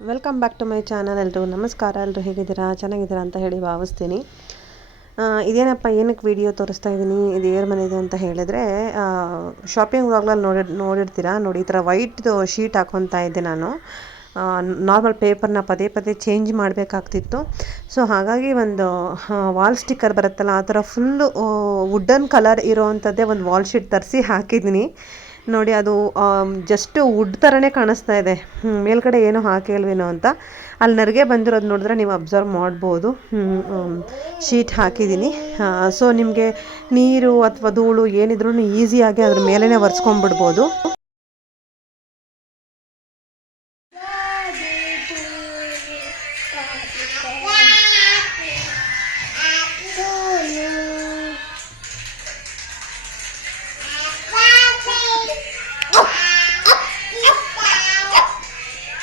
Welcome back to my channel. ಎಲ್ರಿಗೂ ನಮಸ್ಕಾರ. ಎಲ್ಲರೂ ಹೇಗಿದ್ದೀರಾ, ಚೆನ್ನಾಗಿದ್ದೀರಾ ಅಂತ ಹೇಳಿ ಭಾವಿಸ್ತೀನಿ. ಇದೇನಪ್ಪ ಏನಕ್ಕೆ ವಿಡಿಯೋ ತೋರಿಸ್ತಾ ಇದ್ದೀನಿ, ಇದು ಏರ್ ಮನೆದು ಅಂತ ಹೇಳಿದ್ರೆ, ಶಾಪಿಂಗ್ ವ್ಲಾಗ್ನಲ್ಲಿ ನೋಡಿರ್ತೀರಾ. ನೋಡಿ, ಈ ಥರ ವೈಟ್ ಶೀಟ್ ಹಾಕ್ಕೊತಾ ಇದ್ದೆ ನಾನು. ನಾರ್ಮಲ್ ಪೇಪರ್ನ ಪದೇ ಪದೇ ಚೇಂಜ್ ಮಾಡಬೇಕಾಗ್ತಿತ್ತು. ಸೊ ಹಾಗಾಗಿ ಒಂದು ವಾಲ್ ಸ್ಟಿಕ್ಕರ್ ಬರುತ್ತಲ್ಲ, ಆ ಥರ ಫುಲ್ಲು ವುಡ್ಡನ್ ಕಲರ್ ಇರೋವಂಥದ್ದೇ ಒಂದು ವಾಲ್ ಶೀಟ್ ತರಿಸಿ ಹಾಕಿದ್ದೀನಿ. ನೋಡಿ, ಅದು ಜಸ್ಟ್ ವುಡ್ ಥರನೇ ಕಾಣಿಸ್ತಾ ಇದೆ. ಮೇಲ್ಗಡೆ ಏನೋ ಹಾಕಿಲ್ವೇನೋ ಅಂತ. ಅಲ್ಲಿ ನರಿಗೆ ಬಂದಿರೋದು ನೋಡಿದ್ರೆ ನೀವು ಅಬ್ಸರ್ವ್ ಮಾಡ್ಬೋದು. ಶೀಟ್ ಹಾಕಿದ್ದೀನಿ. ಸೊ ನಿಮಗೆ ನೀರು ಅಥವಾ ಧೂಳು ಏನಿದ್ರೂ ಈಸಿಯಾಗಿ ಅದ್ರ ಮೇಲೇ ಒರೆಸ್ಕೊಂಡ್ಬಿಡ್ಬೋದು.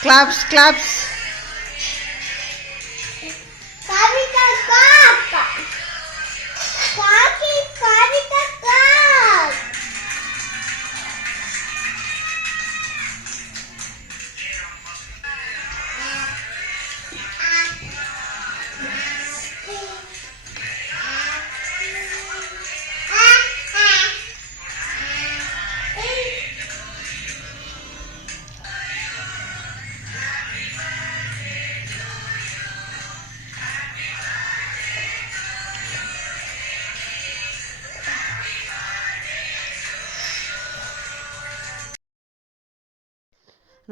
Claps, claps.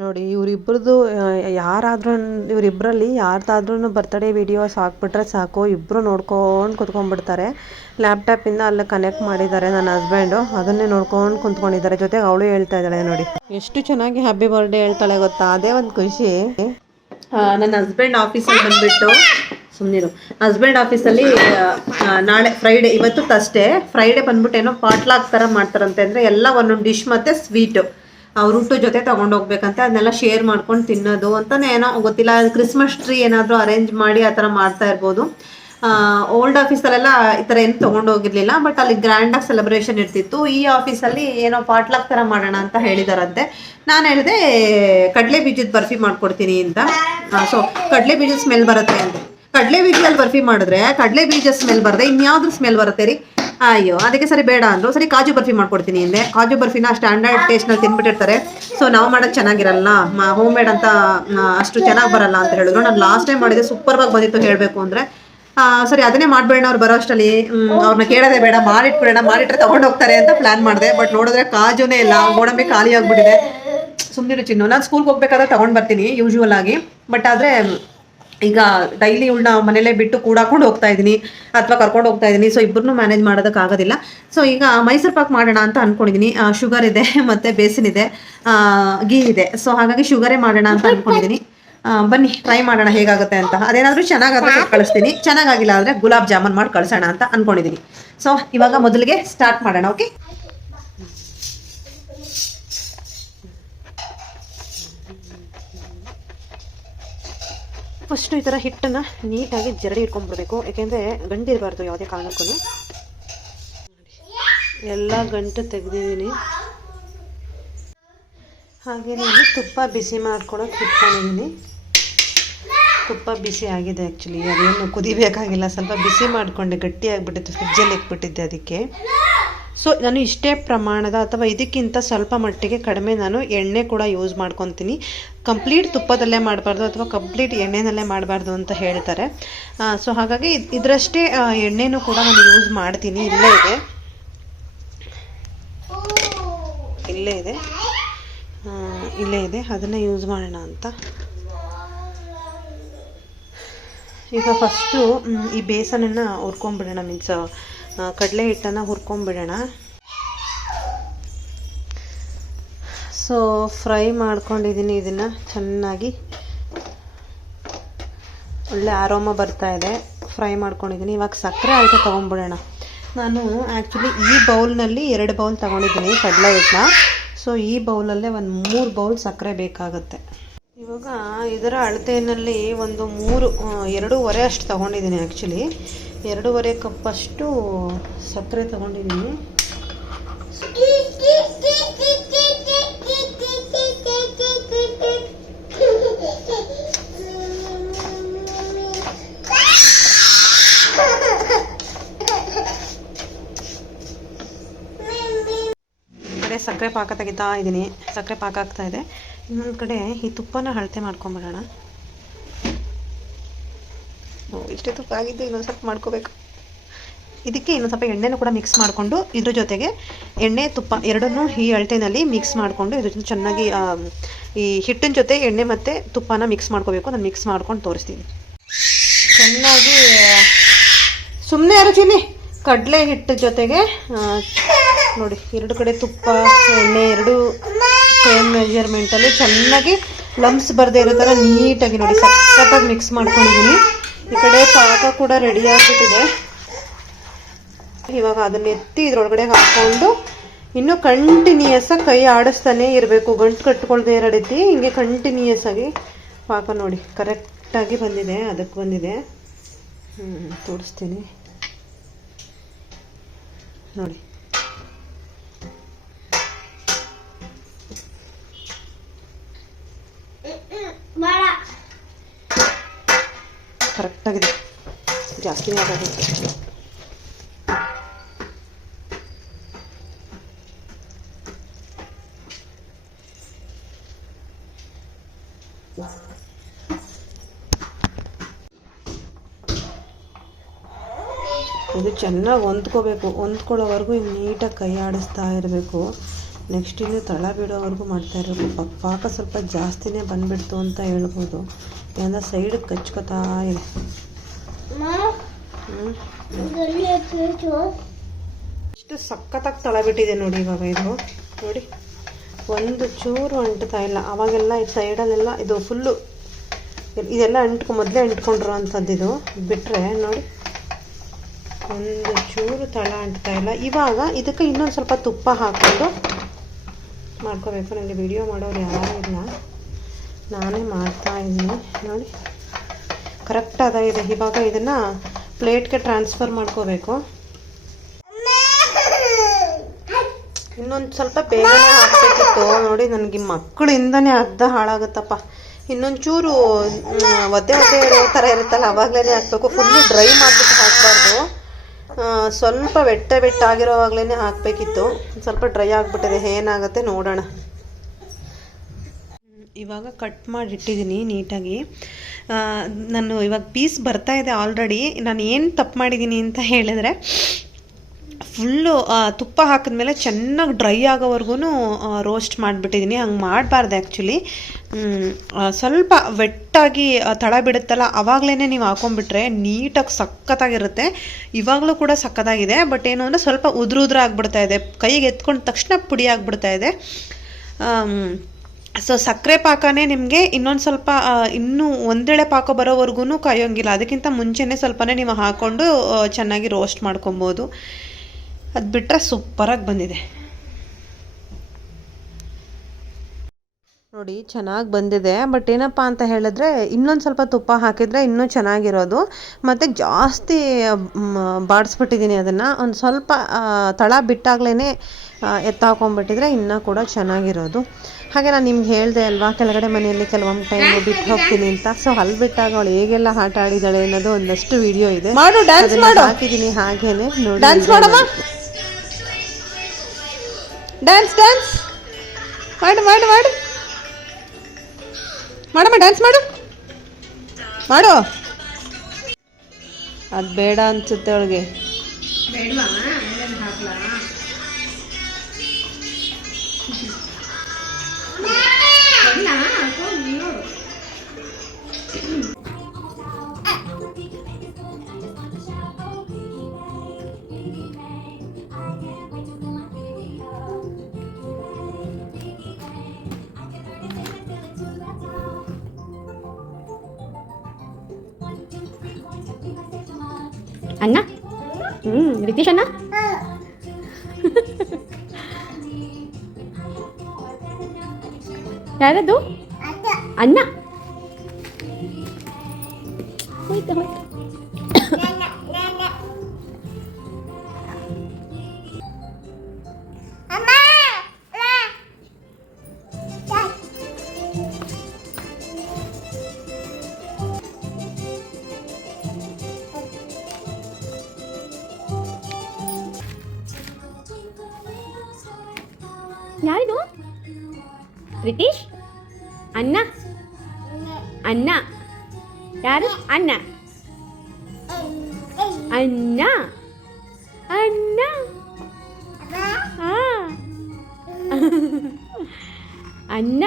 ನೋಡಿ, ಇವರಿಬ್ಬರಲ್ಲಿ ಯಾರ್ದಾದ್ರೂ ಬರ್ತ್ಡೇ ವೀಡಿಯೋಸ್ ಹಾಕ್ಬಿಟ್ರೆ ಸಾಕು, ಇಬ್ಬರು ನೋಡ್ಕೊಂಡು ಕುತ್ಕೊಂಡ್ಬಿಡ್ತಾರೆ. ಲ್ಯಾಪ್ಟಾಪಿಂದ ಅಲ್ಲಿ ಕನೆಕ್ಟ್ ಮಾಡಿದ್ದಾರೆ ನನ್ನ ಹಸ್ಬೆಂಡು, ಅದನ್ನೇ ನೋಡ್ಕೊಂಡು ಕುಂತ್ಕೊಂಡಿದ್ದಾರೆ. ಜೊತೆಗೆ ಅವಳು ಹೇಳ್ತಾ ಇದ್ದಾಳೆ. ನೋಡಿ ಎಷ್ಟು ಚೆನ್ನಾಗಿ ಹ್ಯಾಪಿ ಬರ್ಡೇ ಹೇಳ್ತಾಳೆ ಗೊತ್ತಾ, ಅದೇ ಒಂದು ಖುಷಿ. ನನ್ನ ಹಸ್ಬೆಂಡ್ ಆಫೀಸಲ್ಲಿ ಬಂದುಬಿಟ್ಟು ಹಸ್ಬೆಂಡ್ ಆಫೀಸಲ್ಲಿ ನಾಳೆ ಫ್ರೈಡೇ, ಇವತ್ತು ಥರ್ಸ್ಡೇ, ಫ್ರೈಡೇ ಬಂದ್ಬಿಟ್ಟು ಏನೋ ಪಾಟ್ಲಾಕ್ ಥರ ಮಾಡ್ತಾರಂತೆ. ಅಂದರೆ ಎಲ್ಲ ಒಂದೊಂದು ಡಿಶ್ ಮತ್ತು ಸ್ವೀಟು ಅವ್ರ ಊಟ ಜೊತೆ ತೊಗೊಂಡೋಗ್ಬೇಕಂತೆ. ಅದನ್ನೆಲ್ಲ ಶೇರ್ ಮಾಡ್ಕೊಂಡು ತಿನ್ನೋದು ಅಂತಲೇ ಏನೋ ಗೊತ್ತಿಲ್ಲ. ಕ್ರಿಸ್ಮಸ್ ಟ್ರೀ ಏನಾದರೂ ಅರೇಂಜ್ ಮಾಡಿ ಆ ಥರ ಮಾಡ್ತಾ ಇರ್ಬೋದು. ಓಲ್ಡ್ ಆಫೀಸಲ್ಲೆಲ್ಲ ಈ ಥರ ಏನು ತೊಗೊಂಡೋಗಿರ್ಲಿಲ್ಲ, ಬಟ್ ಅಲ್ಲಿ ಗ್ರ್ಯಾಂಡಾಗಿ ಸೆಲೆಬ್ರೇಷನ್ ಇರ್ತಿತ್ತು. ಈ ಆಫೀಸಲ್ಲಿ ಏನೋ ಪಾಟ್ಲಾಕ್ ಥರ ಮಾಡೋಣ ಅಂತ ಹೇಳಿದಾರಂತೆ. ನಾನು ಹೇಳಿದೆ ಕಡಲೆ ಬೀಜದ ಬರ್ಫಿ ಮಾಡ್ಕೊಡ್ತೀನಿ ಅಂತ. ಸೊ ಕಡಲೆ ಬೀಜದ ಸ್ಮೆಲ್ ಬರುತ್ತೆ ಅಂತ. ಕಡಲೆ ಬೀಜದಲ್ಲಿ ಬರ್ಫಿ ಮಾಡಿದ್ರೆ ಕಡಲೆ ಬೀಜ ಸ್ಮೆಲ್ ಬರದೆ ಇನ್ಯಾವ್ದು ಸ್ಮೆಲ್ ಬರುತ್ತೆ ರೀ? ಅಯ್ಯೋ, ಅದಕ್ಕೆ ಸರಿ ಬೇಡ ಅಂದರು. ಸರಿ ಕಾಜು ಬರ್ಫಿ ಮಾಡ್ಕೊಡ್ತೀನಿ ಹಿಂದೆ. ಕಾಜು ಬರ್ಫಿನ ಸ್ಟ್ಯಾಂಡರ್ಡ್ ಟೇಸ್ಟ್ನಲ್ಲಿ ತಿನ್ಬಿಟ್ಟಿರ್ತಾರೆ. ಸೊ ನಾವು ಮಾಡೋದು ಚೆನ್ನಾಗಿರಲ್ಲ, ಹೋಮ್ ಮೇಡ್ ಅಂತ ಅಷ್ಟು ಚೆನ್ನಾಗಿ ಬರಲ್ಲ ಅಂತ ಹೇಳಿದ್ರು. ನಾನು ಲಾಸ್ಟ್ ಟೈಮ್ ಮಾಡಿದೆ, ಸೂಪರ್ವಾಗಿ ಬಂದಿತ್ತು ಹೇಳಬೇಕು ಅಂದರೆ. ಸರಿ ಅದನ್ನೇ ಮಾಡಬೇಡ, ಅವ್ರು ಬರೋ ಅಷ್ಟರಲ್ಲಿ ಅವ್ರನ್ನ ಕೇಳೋದೇ ಬೇಡ, ಮಾಡಿಟ್ರೆ ತೊಗೊಂಡೋಗ್ತಾರೆ ಅಂತ ಪ್ಲ್ಯಾನ್ ಮಾಡಿದೆ. ಬಟ್ ನೋಡಿದ್ರೆ ಕಾಜುನೇ ಇಲ್ಲ, ಗೋಡಂಬಿ ಖಾಲಿ ಆಗಿಬಿಟ್ಟಿದೆ. ಸುಮ್ಮನೆ ಚಿನ್ನು, ನಾನು ಸ್ಕೂಲ್ಗೆ ಹೋಗ್ಬೇಕಾದ್ರೆ ತೊಗೊಂಡು ಬರ್ತೀನಿ ಯೂಶ್ವಲ್ ಆಗಿ. ಬಟ್ ಆದರೆ ಈಗ ಡೈಲಿ ಇವಳನ್ನ ಮನೇಲೇ ಬಿಟ್ಟು ಕೂಡಾಕೊಂಡು ಹೋಗ್ತಾ ಇದ್ದೀನಿ ಅಥವಾ ಕರ್ಕೊಂಡು ಹೋಗ್ತಾ ಇದ್ದೀನಿ. ಸೊ ಇಬ್ಬರನ್ನೂ ಮ್ಯಾನೇಜ್ ಮಾಡೋದಕ್ಕಾಗೋದಿಲ್ಲ. ಸೊ ಈಗ ಮೈಸೂರು ಪಾಕ್ ಮಾಡೋಣ ಅಂತ ಅಂದ್ಕೊಂಡಿದ್ದೀನಿ. ಶುಗರ್ ಇದೆ ಮತ್ತು ಬೇಸಿನ್ ಇದೆ, ಗೀ ಇದೆ. ಸೊ ಹಾಗಾಗಿ ಶುಗರೇ ಮಾಡೋಣ ಅಂತ ಅಂದ್ಕೊಂಡಿದ್ದೀನಿ. ಬನ್ನಿ ಟ್ರೈ ಮಾಡೋಣ ಹೇಗಾಗುತ್ತೆ ಅಂತ. ಅದೇನಾದರೂ ಚೆನ್ನಾಗಾದ್ರೆ ಕಳಿಸ್ತೀನಿ, ಚೆನ್ನಾಗಾಗಿಲ್ಲ ಅಂದರೆ ಗುಲಾಬ್ ಜಾಮೂನ್ ಮಾಡಿ ಕಳಿಸೋಣ ಅಂತ ಅಂದ್ಕೊಂಡಿದ್ದೀನಿ. ಸೊ ಇವಾಗ ಮೊದಲಿಗೆ ಸ್ಟಾರ್ಟ್ ಮಾಡೋಣ. ಓಕೆ, ಫಸ್ಟು ಈ ಥರ ಹಿಟ್ಟನ್ನು ನೀಟಾಗಿ ಜರಡಿ ಇಟ್ಕೊಂಡ್ಬಿಡ್ಬೇಕು. ಯಾಕೆಂದರೆ ಗಂಟಿರಬಾರ್ದು ಯಾವುದೇ ಕಾರಣಕ್ಕೂ. ಎಲ್ಲ ಗಂಟು ತೆಗೆದಿದ್ದೀನಿ. ಹಾಗೆ ನಾನು ತುಪ್ಪ ಬಿಸಿ ಮಾಡ್ಕೊಳಕ್ಕೆ ಇಟ್ಕೊಂಡಿದ್ದೀನಿ. ತುಪ್ಪ ಬಿಸಿ ಆಗಿದೆ ಆ್ಯಕ್ಚುಲಿ, ಅದೇನು ಕುದಿಬೇಕಾಗಿಲ್ಲ, ಸ್ವಲ್ಪ ಬಿಸಿ ಮಾಡಿಕೊಂಡೆ, ಗಟ್ಟಿಯಾಗಿಬಿಟ್ಟಿತ್ತು, ಫ್ರಿಜ್ಜಲ್ಲಿ ಇಟ್ಬಿಟ್ಟಿದ್ದೆ ಅದಕ್ಕೆ. ಸೊ ನಾನು ಇಷ್ಟೇ ಪ್ರಮಾಣದ ಅಥವಾ ಇದಕ್ಕಿಂತ ಸ್ವಲ್ಪ ಮಟ್ಟಿಗೆ ಕಡಿಮೆ ನಾನು ಎಣ್ಣೆ ಕೂಡ ಯೂಸ್ ಮಾಡ್ಕೊತೀನಿ. ಕಂಪ್ಲೀಟ್ ತುಪ್ಪದಲ್ಲೇ ಮಾಡಬಾರ್ದು ಅಥವಾ ಕಂಪ್ಲೀಟ್ ಎಣ್ಣೆನಲ್ಲೇ ಮಾಡಬಾರ್ದು ಅಂತ ಹೇಳ್ತಾರೆ. ಸೊ ಹಾಗಾಗಿ ಇದರಷ್ಟೇ ಎಣ್ಣೆನೂ ಕೂಡ ನಾನು ಯೂಸ್ ಮಾಡ್ತೀನಿ. ಇಲ್ಲೇ ಇದೆ ಅದನ್ನು ಯೂಸ್ ಮಾಡೋಣ ಅಂತ. ಈಗ ಫಸ್ಟು ಈ ಬೇಸನನ್ನು ಹುರ್ಕೊಂಡ್ಬಿಡೋಣ, ಮೀನ್ಸ್ ಕಡಲೆ ಹಿಟ್ಟನ್ನು ಹುರ್ಕೊಂಡ್ಬಿಡೋಣ. ಸೊ ಫ್ರೈ ಮಾಡ್ಕೊಂಡಿದ್ದೀನಿ ಇದನ್ನು ಚೆನ್ನಾಗಿ, ಒಳ್ಳೆ ಆರೋಮ ಬರ್ತಾ ಇದೆ. ಫ್ರೈ ಮಾಡ್ಕೊಂಡಿದ್ದೀನಿ. ಇವಾಗ ಸಕ್ಕರೆ ಆಯಿತು ತೊಗೊಂಡ್ಬಿಡೋಣ. ನಾನು ಆ್ಯಕ್ಚುಲಿ ಈ ಬೌಲ್ನಲ್ಲಿ 2 ಬೌಲ್ ತೊಗೊಂಡಿದ್ದೀನಿ ಕಡಲೆ ಹಿಟ್ಟನ್ನ. ಸೊ ಈ ಬೌಲಲ್ಲೇ ಒಂದು 3 ಬೌಲ್ ಸಕ್ಕರೆ ಬೇಕಾಗುತ್ತೆ. ಇವಾಗ ಇದರ ಅಳತೆಯಲ್ಲಿ ಒಂದು 2.5 ಅಷ್ಟು ತೊಗೊಂಡಿದ್ದೀನಿ. ಆ್ಯಕ್ಚುಲಿ 2.5 ಕಪ್ಪಷ್ಟು ಸಕ್ಕರೆ ತೊಗೊಂಡಿದ್ದೀನಿ. ಸಕ್ಕರೆ ಪಾಕ ತೆಗಿತಾ ಇದ್ದೀನಿ. ಸಕ್ಕರೆ ಪಾಕ ಆಗ್ತಾಯಿದೆ. ಇನ್ನೊಂದು ಕಡೆ ಈ ತುಪ್ಪನ ಅಳತೆ ಮಾಡ್ಕೊಂಬಿಡೋಣ. ಇಷ್ಟೇ ತುಪ್ಪ ಆಗಿದ್ದು, ಇನ್ನೊಂದು ಸ್ವಲ್ಪ ಮಾಡ್ಕೋಬೇಕು. ಇದಕ್ಕೆ ಇನ್ನೊಂದು ಸ್ವಲ್ಪ ಎಣ್ಣೆನೂ ಕೂಡ ಮಿಕ್ಸ್ ಮಾಡಿಕೊಂಡು ಇದ್ರ ಜೊತೆಗೆ ಎಣ್ಣೆ ತುಪ್ಪ ಎರಡನ್ನೂ ಈ ಅಳತೆನಲ್ಲಿ ಮಿಕ್ಸ್ ಮಾಡಿಕೊಂಡು ಇದ್ರ ಜೊತೆ ಚೆನ್ನಾಗಿ ಈ ಹಿಟ್ಟಿನ ಜೊತೆ ಎಣ್ಣೆ ಮತ್ತು ತುಪ್ಪನ ಮಿಕ್ಸ್ ಮಾಡ್ಕೋಬೇಕು. ನಾನು ಮಿಕ್ಸ್ ಮಾಡ್ಕೊಂಡು ತೋರಿಸ್ತೀನಿ. ಚೆನ್ನಾಗಿ ಸುಮ್ಮನೆ ಅರಚೀನಿ ಕಡಲೆ ಹಿಟ್ಟು ಜೊತೆಗೆ ನೋಡಿ, ಎರಡು ಕಡೆ ತುಪ್ಪ ಎಣ್ಣೆ ಎರಡು ಸೇಮ್ ಮೆಜರ್ಮೆಂಟಲ್ಲಿ ಚೆನ್ನಾಗಿ ಲಂಪ್ಸ್ ಬರದೇ ಇರೋ ಥರ ನೀಟಾಗಿ ನೋಡಿ ಸಖತ್ತಾಗಿ ಮಿಕ್ಸ್ ಮಾಡ್ಕೊಂಡಿದ್ದೀನಿ. ಈ ಕಡೆ ಪಾಕ ಕೂಡ ರೆಡಿ ಆಗಿಬಿಟ್ಟಿದೆ. ಇವಾಗ ಅದನ್ನ ಎತ್ತಿ ಇದ್ರೊಳಗಡೆ ಹಾಕ್ಕೊಂಡು ಇನ್ನೂ ಕಂಟಿನ್ಯೂಯಸ್ ಆಗಿ ಕೈ ಆಡಿಸ್ತಾನೆ ಇರಬೇಕು. ಗಂಟು ಕಟ್ಕೊಳ್ದೇ ಇರೋ ರೀತಿ ಹಿಂಗೆ ಕಂಟಿನ್ಯೂಯಸ್ ಆಗಿ ಪಾಕ ನೋಡಿ ಕರೆಕ್ಟಾಗಿ ಬಂದಿದೆ. ಅದಕ್ಕೆ ಬಂದಿದೆ. ತೋರಿಸ್ತೀನಿ ನೋಡಿ. ಕರೆಕ್ಟಾಗಿದೆ, ಜಾಸ್ತಿನೇ ಆಗುತ್ತೆ. ಇದು ಚೆನ್ನಾಗಿ ಹೊಂದ್ಕೋಬೇಕು. ಹೊಂದ್ಕೊಳ್ಳೋವರೆಗೂ ಹಿಂಗೆ ನೀಟಾಗಿ ಕೈ ಆಡಿಸ್ತಾ ಇರಬೇಕು. ನೆಕ್ಸ್ಟ್ ಇನ್ನು ತಳ ಬಿಡೋವರೆಗೂ ಮಾಡ್ತಾ ಇರಬೇಕು. ಪಾಕ ಸ್ವಲ್ಪ ಜಾಸ್ತಿನೇ ಬಂದುಬಿಡ್ತು ಅಂತ ಹೇಳ್ಬೋದು. ಯಾಕಂದರೆ ಸೈಡಿಗೆ ಕಚ್ಕೋತಾ ಇದೆ. ಇಷ್ಟು ಸಖತ್ತಾಗಿ ತಳ ಬಿಟ್ಟಿದೆ ನೋಡಿ. ಇವಾಗ ಇದು ನೋಡಿ, ಒಂದು ಚೂರು ಅಂಟ್ತಾ ಇಲ್ಲ. ಅವಾಗೆಲ್ಲ ಈ ಸೈಡಲ್ಲೆಲ್ಲ ಇದು ಫುಲ್ಲು ಇದೆಲ್ಲ ಮೊದಲೇ ಅಂಟ್ಕೊಂಡಿರೋ ಅಂಥದ್ದು. ಇದು ಬಿಟ್ಟರೆ ನೋಡಿ, ಒಂದು ಚೂರು ತಳ ಅಂಟ್ತಾ ಇಲ್ಲ. ಇವಾಗ ಇದಕ್ಕೆ ಇನ್ನೊಂದು ಸ್ವಲ್ಪ ತುಪ್ಪ ಹಾಕ್ಕೊಂಡು ಮಾಡ್ಕೋಬೇಕು. ನನಗೆ ವಿಡಿಯೋ ಮಾಡೋರು ಯಾರೂ ಇಲ್ಲ, ನಾನೇ ಮಾಡ್ತಾ ಇದ್ದೀನಿ ನೋಡಿ. ಕರೆಕ್ಟ್ ಅದಾಗಿದೆ. ಇವಾಗ ಇದನ್ನು ಪ್ಲೇಟ್ಗೆ ಟ್ರಾನ್ಸ್ಫರ್ ಮಾಡ್ಕೋಬೇಕು. ಇನ್ನೊಂದು ಸ್ವಲ್ಪ ಬೇಗನೆ ಹಾಕಬೇಕಿತ್ತು ನೋಡಿ. ನನಗೆ ಮಕ್ಕಳಿಂದನೇ ಅರ್ಧ ಹಾಳಾಗುತ್ತಪ್ಪ. ಇನ್ನೊಂಚೂರು ಒದ್ದೆ ಇರೋ ಥರ ಇರುತ್ತಲ್ಲ, ಅವಾಗಲೇ ಹಾಕಬೇಕು. ಫುಲ್ಲು ಡ್ರೈ ಮಾಡಿಬಿಟ್ಟು ಹಾಕಬಾರ್ದು. ಸ್ವಲ್ಪ ಬೆಟ್ಟಾಗಿರೋವಾಗಲೇ ಹಾಕಬೇಕಿತ್ತು. ಸ್ವಲ್ಪ ಡ್ರೈ ಆಗಿಬಿಟ್ಟಿದೆ. ಏನಾಗುತ್ತೆ ನೋಡೋಣ. ಇವಾಗ ಕಟ್ ಮಾಡಿ ಇಟ್ಟಿದ್ದೀನಿ ನೀಟಾಗಿ. ನಾನು ಇವಾಗ ಪೀಸ್ ಬರ್ತಾ ಇದೆ ಆಲ್ರೆಡಿ. ನಾನು ಏನು ತಪ್ಪು ಮಾಡಿದ್ದೀನಿ ಅಂತ ಹೇಳಿದ್ರೆ, ಫುಲ್ಲು ತುಪ್ಪ ಹಾಕಿದ್ಮೇಲೆ ಚೆನ್ನಾಗಿ ಡ್ರೈ ಆಗೋವರೆಗೂ ರೋಸ್ಟ್ ಮಾಡಿಬಿಟ್ಟಿದ್ದೀನಿ. ಹಂಗೆ ಮಾಡಬಾರ್ದು ಆ್ಯಕ್ಚುಲಿ. ಸ್ವಲ್ಪ ವೆಟ್ಟಾಗಿ ತಳ ಬಿಡುತ್ತಲ್ಲ, ಆವಾಗಲೇ ನೀವು ಹಾಕೊಂಡ್ಬಿಟ್ರೆ ನೀಟಾಗಿ ಸಖತ್ತಾಗಿರುತ್ತೆ. ಇವಾಗಲೂ ಕೂಡ ಸಖತ್ತಾಗಿದೆ. ಬಟ್ ಏನು ಅಂದರೆ ಸ್ವಲ್ಪ ಉದುರು ಆಗಿಬಿಡ್ತಾ ಇದೆ. ಕೈಗೆ ಎತ್ಕೊಂಡ ತಕ್ಷಣ ಪುಡಿ ಆಗಿಬಿಡ್ತಾ ಇದೆ. ಸೊ ಸಕ್ಕರೆ ಪಾಕನೇ ನಿಮಗೆ ಇನ್ನೊಂದು ಸ್ವಲ್ಪ ಇನ್ನೂ ಒಂದೆಳೆ ಪಾಕ ಬರೋವರೆಗೂ ಕಾಯೋಂಗಿಲ್ಲ. ಅದಕ್ಕಿಂತ ಮುಂಚೆನೇ ಸ್ವಲ್ಪನೇ ನೀವು ಹಾಕ್ಕೊಂಡು ಚೆನ್ನಾಗಿ ರೋಸ್ಟ್ ಮಾಡ್ಕೊಬೋದು. ಅದು ಬಿಟ್ಟರೆ ಸೂಪರಾಗಿ ಬಂದಿದೆ ನೋಡಿ. ಚೆನ್ನಾಗಿ ಬಂದಿದೆ. ಬಟ್ ಏನಪ್ಪ ಅಂತ ಹೇಳಿದ್ರೆ, ಇನ್ನೊಂದು ಸ್ವಲ್ಪ ತುಪ್ಪ ಹಾಕಿದರೆ ಇನ್ನೂ ಚೆನ್ನಾಗಿರೋದು. ಮತ್ತು ಜಾಸ್ತಿ ಬಾಡಿಸ್ಬಿಟ್ಟಿದ್ದೀನಿ ಅದನ್ನು. ಒಂದು ಸ್ವಲ್ಪ ತಳ ಬಿಟ್ಟಾಗಲೇ ಎತ್ತಾಕೊಂಡ್ಬಿಟ್ಟಿದ್ರೆ ಇನ್ನೂ ಕೂಡ ಚೆನ್ನಾಗಿರೋದು. ಹಾಗೆ ನಾನು ನಿಮ್ಗೆ ಹೇಳಿದೆ ಅಲ್ವಾ, ಕೆಳಗಡೆ ಮನೆಯಲ್ಲಿ ಕೆಲವೊಂದು ಟೈಮ್ ಬಿಟ್ಟು ಹೋಗ್ತೀನಿ ಅಂತ. ಸೊ ಅಲ್ಲಿ ಬಿಟ್ಟಾಗ ಅವಳು ಹೇಗೆಲ್ಲ ಆಟ ಆಡಿದ್ದಾಳೆ ಅನ್ನೋದು ಒಂದಷ್ಟು ವಿಡಿಯೋ ಇದೆ, ಹಾಕಿದ್ದೀನಿ. ಹಾಗೇನೆ ನೋಡಿ. ಡ್ಯಾನ್ಸ್ ಮಾಡಮ್ಮ, ಡ್ಯಾನ್ಸ್ ಡ್ಯಾನ್ಸ್ ಮಾಡು ಮಾಡು ಮಾಡು ಮಾಡಮ್ಮ, ಡ್ಯಾನ್ಸ್ ಮಾಡು ಮಾಡು. ಅದು ಬೇಡ ಅನ್ಸುತ್ತೆ ಅವಳಿಗೆ. ಅಣ್ಣ, ರಿತೀಶ್ ಅಣ್ಣ, ಯಾರದು ಅಣ್ಣ? ಹೋಯ್ತು ಹೋಯ್ತು. ಯಾರಿದು? ರಿತೀಶ್? ಅಣ್ಣ? ಅಣ್ಣ ಯಾರು? ಅಣ್ಣ ಅಣ್ಣ ಅಣ್ಣ ಹಾಂ ಅಣ್ಣ.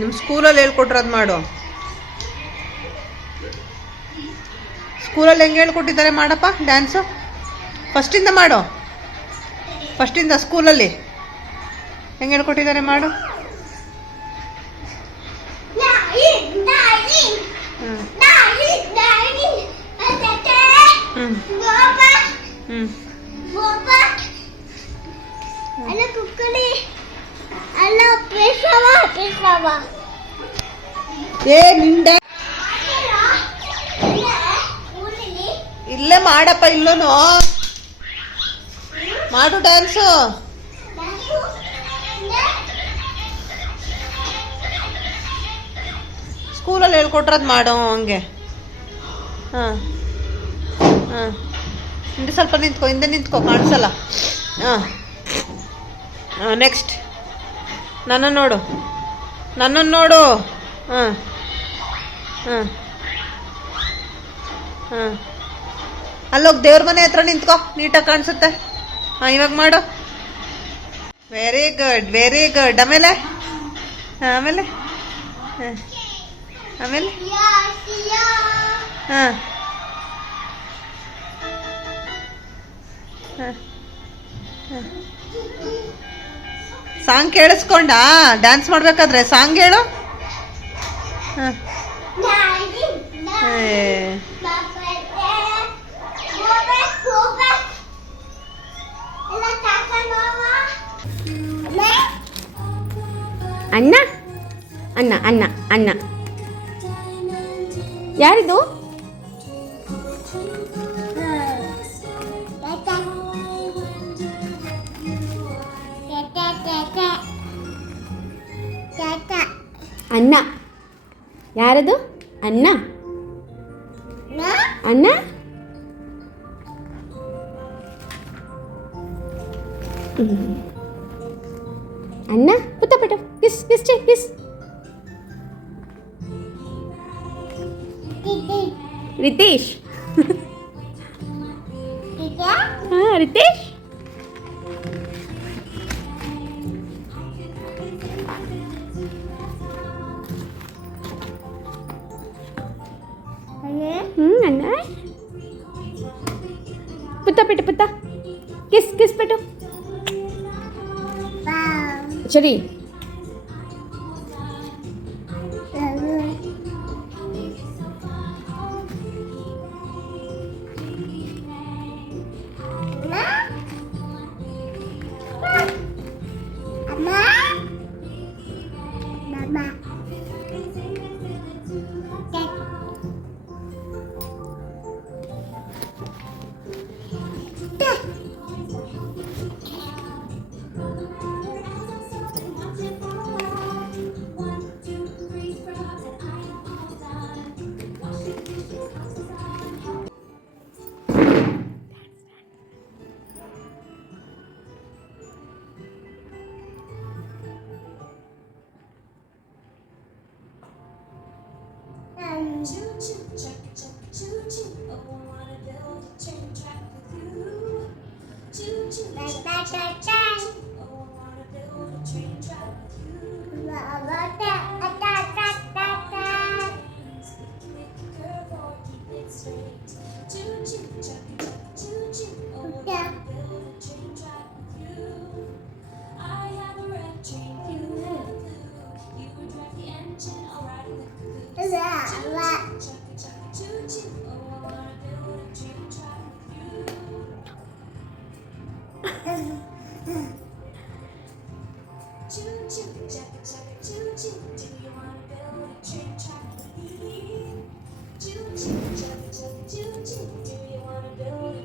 ನಿಮ್ಮ ಸ್ಕೂಲಲ್ಲಿ ಹೇಳ್ಕೊಟ್ರದು ಮಾಡು. ಸ್ಕೂಲಲ್ಲಿ ಹೆಂಗೆ ಹೇಳ್ಕೊಟ್ಟಿದ್ದಾರೆ ಮಾಡಪ್ಪ ಡ್ಯಾನ್ಸು? ಫಸ್ಟಿಂದ ಮಾಡು, ಫಸ್ಟಿಂದ ಸ್ಕೂಲಲ್ಲಿ ಹೆಂಗೆ ಹೇಳ್ಕೊಟ್ಟಿದ್ದಾರೆ ಮಾಡು. ಇಲ್ಲೇ ಮಾಡಪ್ಪ, ಇಲ್ಲೂನು ಮಾಡು ಡ್ಯಾನ್ಸು. ಸ್ಕೂಲಲ್ಲಿ ಹೇಳ್ಕೊಟ್ರದು ಮಾಡು ಹಂಗೆ. ಹಾಂ ಹಾಂ, ಹಿಂದೆ ಸ್ವಲ್ಪ ನಿಂತ್ಕೊ, ಹಿಂದೆ ನಿಂತ್ಕೊ, ಕಾಣಿಸಲ್ಲ. ಹಾಂ ಹಾಂ, ನೆಕ್ಸ್ಟ್ ನನ್ನನ್ನು ನೋಡು, ನನ್ನನ್ನು ನೋಡು. ಹಾಂ ಹಾಂ ಹಾಂ, ಅಲ್ಲೋಗಿ ದೇವ್ರ ಮನೆ ಹತ್ರ ನಿಂತ್ಕೊ, ನೀಟಾಗಿ ಕಾಣಿಸುತ್ತೆ. ಹಾಂ, ಇವಾಗ ಮಾಡು. Very good, very good. ಆಮೇಲೆ ಆಮೇಲೆ ಹಾಂ, ಆಮೇಲೆ ಹಾಂ ಹಾಂ ಹಾಂ. ಸಾಂಗ್ ಕೇಳಿಸ್ಕೊಂಡಾ? ಡ್ಯಾನ್ಸ್ ಮಾಡ್ಬೇಕಾದ್ರೆ ಸಾಂಗ್ ಹೇಳು. ಹಾಂ, ಅಣ್ಣ ಅಣ್ಣ ಅಣ್ಣ ಅಣ್ಣ ಯಾರಿದು? ಅಣ್ಣ ಯಾರದು? ಅಣ್ಣ ಅಣ್ಣ ಅಣ್ಣ ಪುಟ್ಟ ಪುಟ್ಟ ಕಿಸ್ ಕಿಸ್ ಕಿಸ್. ರಿತೀಶ್. ಹಾಂ, ರಿತೀಶ್. ಅಣ್ಣ ಪುಟ್ಟ ಪುಟ್ಟ ಪುಟ್ಟ ಕಿಸ್ ಕಿಸ್ ಪುಟ್ಟು. ಸರಿ.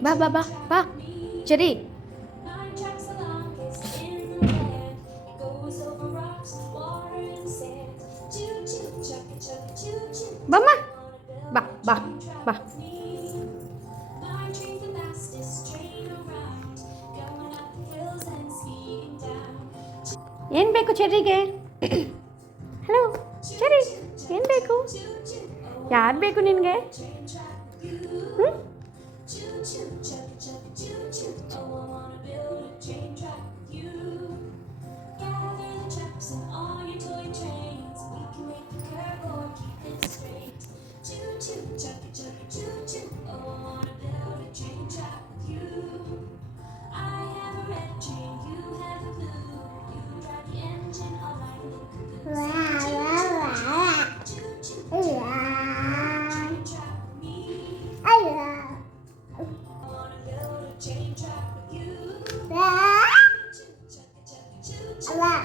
ಬಾ ಬಾ ಬಾ ಬಾ ಚರಿ ಬಮ್ಮ ಬಾ ಬಾ ಬಾ ಏನು ಬೇಕು ಚೆರ್ರಿಗೆ ಹಲೋ ಚೆರಿ ಏನು ಬೇಕು ಯಾರು ಬೇಕು ನಿನಗೆ ಹ್ಞೂ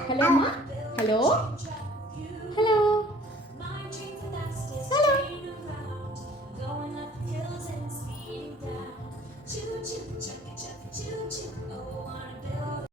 ಹಲೋ ಅಮ್ಮ ಹಲೋ ಹಲೋ ಹಲೋ